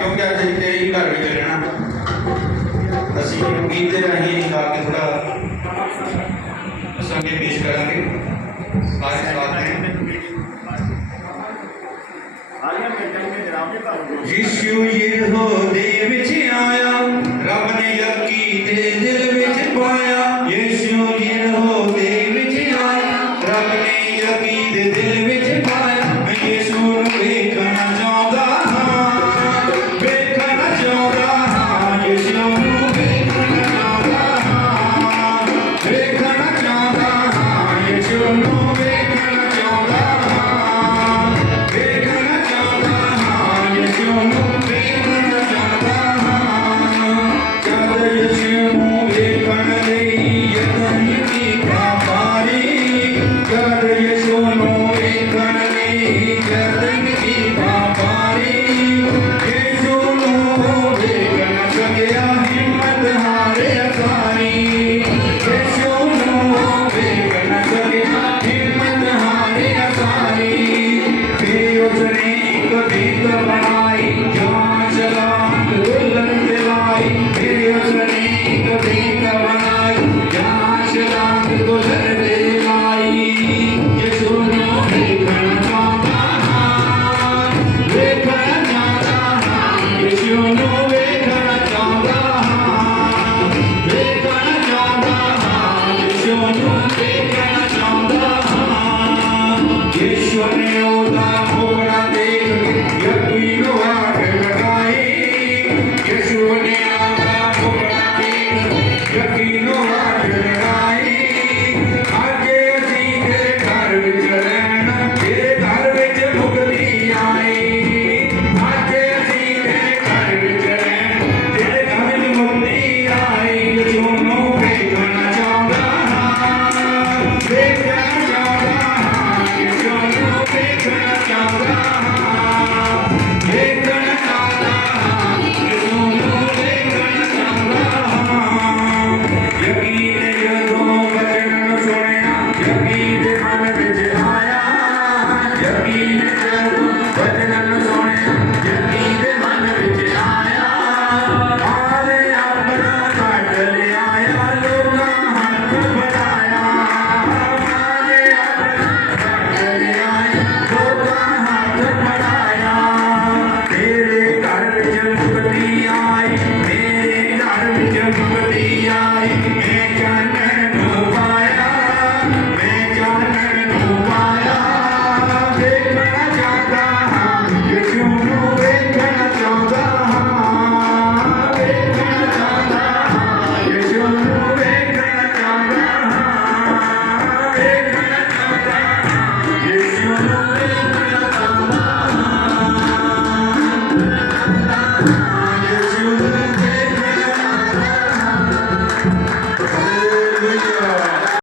क्योंकि अज ही घर में रहना असी गीत के राही गा के थोड़ा संगे पेश करेंगे। यीशु यहोदे विच आया रब ने यकी ते दिल विच पाया। यीशु यहोदे विच आया रब ने यकी ते दिल विच पाया। मैं यीशु नूं वेखना चाहता हां, वेखना चाहता हां, यीशु नूं वेखना चाहता हां, वेखना चाहता हां, यीशु नूं वेखना चाहता हां, वेखना चाहता हां, यीशु नूं वेखना चाहता हां। चल यीशु नूं वेखण लई यतन कीता भारी, चल यीशु नूं वेखण लई यतन कीता भारी। यीशु नूं वेख न सकिया हिम्मत हारिया सारी, यीशु नूं वेख न सकिया हिम्मत हारिया सारी। फिर उसने एक भीत बनाई जान चलाक दुल्हन दिलाई, फिर उसने एक भीत बनाई जान चलाक दुल्हन दिलाई। यीशु नूं वेखना चाहता हां, वेखना चाहता हां, यीशु नूं वेखना चाहता हां, वेखना चाहता हां, यीशु नूं वेखना चाहता हां। यीशु ने ओदा मुखड़ा देख के यकीन वाट लगाई, यीशु ने ओदा मुखड़ा देख के यकीन वाट लगाई। अज असीं तेरे घर विच रहना, तेरे घर विच मुक्ति आई। अज असीं तेरे घर विच रहना, तेरे घर विच मुक्ति आई। यीशु नूं वेखना चाहता हां, वेखना चाहता हां, यीशु नूं वेखना चाहता हां, वेखना चाहता हां, यीशु नूं वेखना चाहता हां। यकीन जदों वचन सुनिया यकीन मन विच आया, यकीन जदों वचन सुनिया यकीन मन विच आया। आरे अपना कट लिआया लोकां हथ बढ़ाया, आरे अपना कट लिआया लोकां हथ बढ़ाया। तेरे घर विच मुक्ति आई, मेरे घर विच मुक्ति आई। मैं चानण नूं पाया, मैं चानण नूं पाया। वेखना चाहता हां, यीशु नूं वेखना चाहता हां, वेखना चाहता हां, यीशु नूं वेखना चाहता हां, वेखना चाहता हां, यीशु नूं